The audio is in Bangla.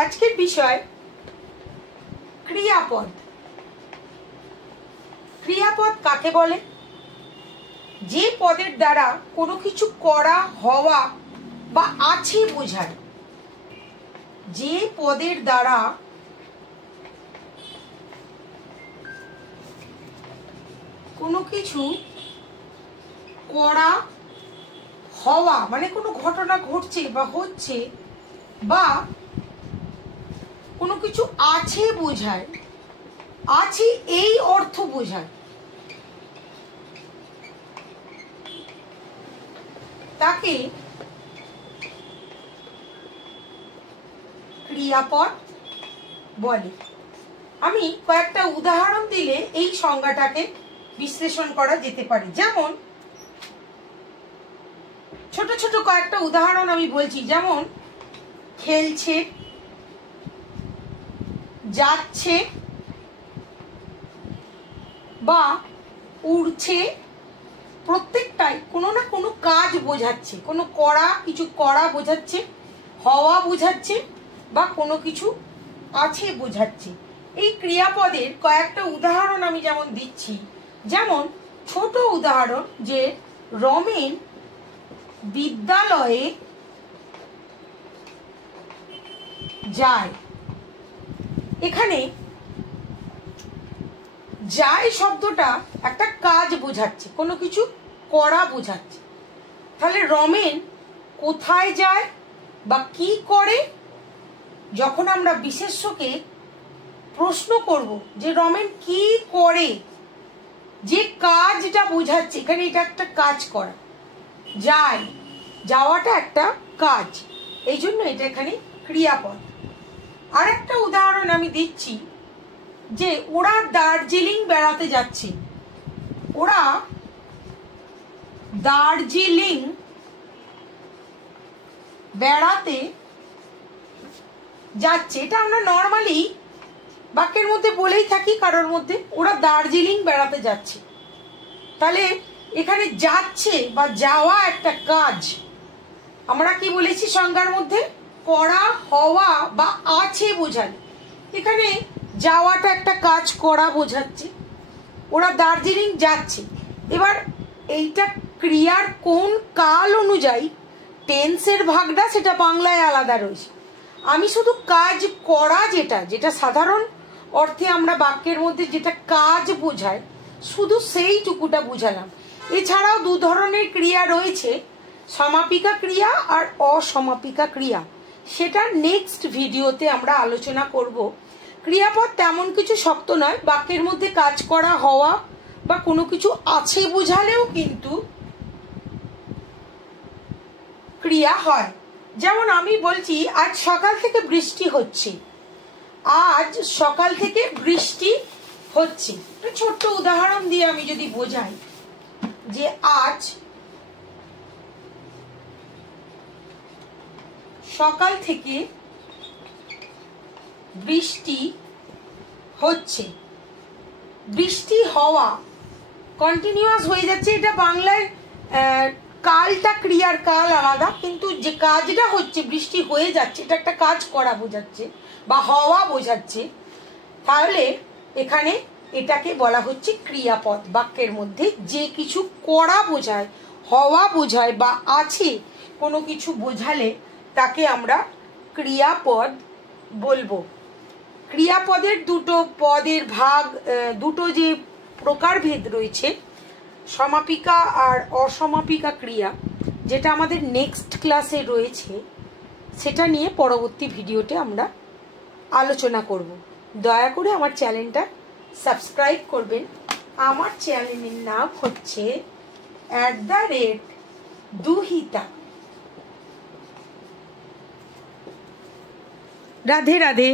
আজকের বিষয় ক্রিয়াপদ। ক্রিয়াপদ কাকে বলে? যে পদের দ্বারা কোনো কিছু করা, হওয়া বা আছে বোঝায়। যে পদের দ্বারা কোনো কিছু করা, হওয়া মানে কোনো ঘটনা ঘটছে বা হচ্ছে, বা কোনো কিছু আছে বোঝায়, আছে এই অর্থ বোঝায়, তাকে ক্রিয়াপদ বলে। আমি কয়েকটা উদাহরণ দিলে এই সংজ্ঞাটাকে বিশ্লেষণ করা যেতে পারে। যেমন ছোট ছোট কয়েকটা উদাহরণ আমি বলছি, যেমন খেলছে, যাচ্ছে বা উড়ছে, প্রত্যেকটাই কোনো না কোনো কাজ বোঝাচ্ছে, কোনো করা, কিছু করা বোঝাচ্ছে, হওয়া বোঝাচ্ছে বা কোনো কিছু আছে বোঝাচ্ছে। এই ক্রিয়াপদের কয়েকটা উদাহরণ আমি যেমন দিচ্ছি, যেমন ছোট উদাহরণ যে রমেন বিদ্যালয়ে যায়। এখানে যায় শব্দটা একটা কাজ বোঝাচ্ছে, কোনো কিছু করা বোঝাচ্ছে। তাহলে রমেন কোথায় যায় বা কি করে? যখন আমরা বিশেষ্যকে প্রশ্ন করব যে রমেন কি করে, যে কাজটা বোঝাচ্ছে, এখানে এটা একটা কাজ করা, যায়, যাওয়াটা একটা কাজ, এই জন্য এটা এখানে ক্রিয়াপদ। আর একটা উদাহরণ আমি দিচ্ছি যে ওরা দার্জিলিং বেড়াতে যাচ্ছে। ওরা দার্জিলিং বেড়াতে যাচ্ছে, এটা আমরা নর্মালি বাক্যের মধ্যে বলেই থাকি কারোর মধ্যে, ওরা দার্জিলিং বেড়াতে যাচ্ছে। তাহলে এখানে যাচ্ছে বা যাওয়া একটা কাজ। আমরা কি বলেছি সংজ্ঞার মধ্যে? করা, হওয়া বা আছে বোঝায়। এখানে যাওয়াটা একটা কাজ, করা বোঝাচ্ছে। ওরা দার্জিলিং যাচ্ছে। এবার এইটা ক্রিয়ার কোন কাল অনুযায়ী টেন্সের ভাগটা সেটা বাংলায় আলাদা রয়েছে। আমি শুধু কাজ করা, যেটা যেটা সাধারণ অর্থে আমরা বাক্যের মধ্যে যেটা কাজ বোঝায়, শুধু সেইটুকুটা বুঝালাম। এছাড়াও দু ধরনের ক্রিয়া রয়েছে, সমাপিকা ক্রিয়া আর অসমাপিকা ক্রিয়া। সেটা নেক্সট ভিডিওতে আমরা আলোচনা করব। ক্রিয়াপদ তেমন কিছু শক্ত নয়, বাক্যের মধ্যে কাজ করা, হওয়া বা কোনো কিছু আছে বোঝালেও কিন্তু ক্রিয়া হয়। যেমন আমি বলছি আজ সকাল থেকে বৃষ্টি হচ্ছে। আজ সকাল থেকে বৃষ্টি হচ্ছে। একটা ছোট্ট উদাহরণ দিয়ে আমি যদি বোঝাই যে আজ সকাল থেকে বৃষ্টি হচ্ছে। বৃষ্টি হওয়া কন্টিনিউয়াস হয়ে যাচ্ছে, এটা বাংলায় কালটা, ক্রিয়ার কাল আলাদা, কিন্তু যে কাজটা হচ্ছে, বৃষ্টি হয়ে যাচ্ছে, এটা একটা কাজ করা বোঝাচ্ছে বা হওয়া বোঝাচ্ছে। তাহলে এখানে এটাকে বলা হচ্ছে ক্রিয়াপদ। বাক্যের মধ্যে যে কিছু করা বোঝায়, হওয়া বোঝায় বা আছে কোনো কিছু বোঝালে তাকে আমরা ক্রিয়াপদ বলবো। ক্রিয়াপদের দুটো পদের ভাগ, দুটো যে প্রকারভেদ রয়েছে, সমাপিকা আর অসমাপিকা ক্রিয়া, যেটা আমাদের নেক্সট ক্লাসে রয়েছে, সেটা নিয়ে পরবর্তী ভিডিওতে আমরা আলোচনা করব। দয়া করে আমার চ্যানেলটা সাবস্ক্রাইব করবেন। আমার চ্যানেলের নাম হচ্ছে @দুহিতা। রাধে রাধে।